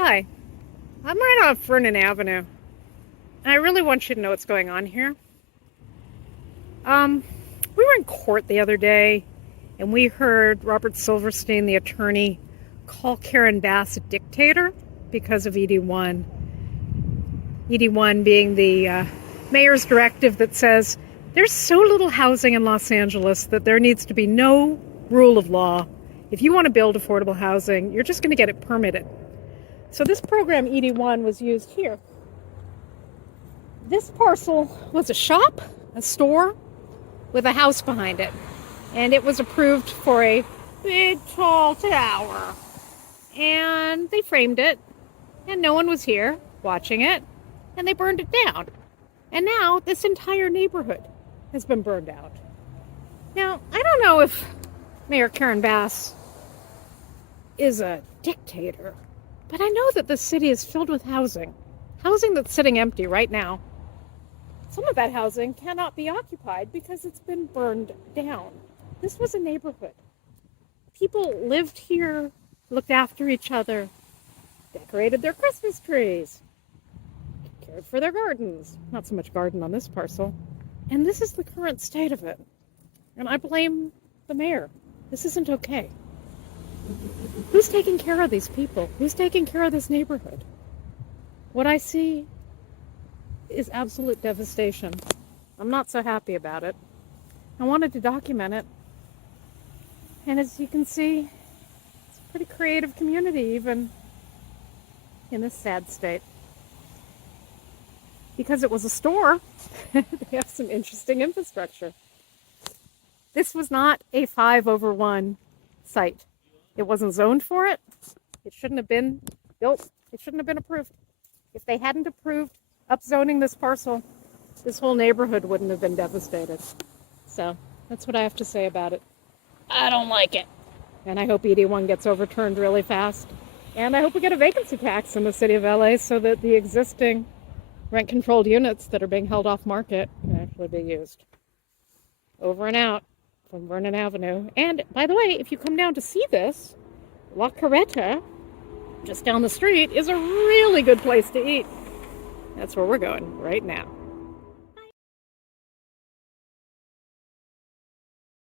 Hi, I'm right off Vernon Avenue, and I really want you to know what's going on here. We were in court the other day, and we heard Robert Silverstein, the attorney, call Karen Bass a dictator because of ED1. ED1 being the mayor's directive that says there's so little housing in Los Angeles that there needs to be no rule of law. If you want to build affordable housing, you're just going to get it permitted. So this program, ED1, was used here. This parcel was a shop, a store, with a house behind it. And it was approved for a big, tall tower. And they framed it, and no one was here watching it, and they burned it down. And now this entire neighborhood has been burned out. Now, I don't know if Mayor Karen Bass is a dictator, but I know that the city is filled with housing that's sitting empty right now. Some of that housing cannot be occupied because it's been burned down. This was a neighborhood. People lived here, looked after each other, decorated their Christmas trees, cared for their gardens. Not so much garden on this parcel. And this is the current state of it. And I blame the mayor. This isn't okay. Who's taking care of these people? Who's taking care of this neighborhood? What I see is absolute devastation. I'm not so happy about it. I wanted to document it. And as you can see, it's a pretty creative community, even in this sad state. Because it was a store, they have some interesting infrastructure. This was not a 5/1 site. It wasn't zoned for it. It shouldn't have been built. It shouldn't have been approved. If they hadn't approved upzoning this parcel, this whole neighborhood wouldn't have been devastated. So that's what I have to say about it. I don't like it. And I hope ED1 gets overturned really fast. And I hope we get a vacancy tax in the city of LA so that the existing rent-controlled units that are being held off market can actually be used. Over and out from Vernon Avenue. And by the way, if you come down to see this, La Carreta, just down the street, is a really good place to eat. That's where we're going right now.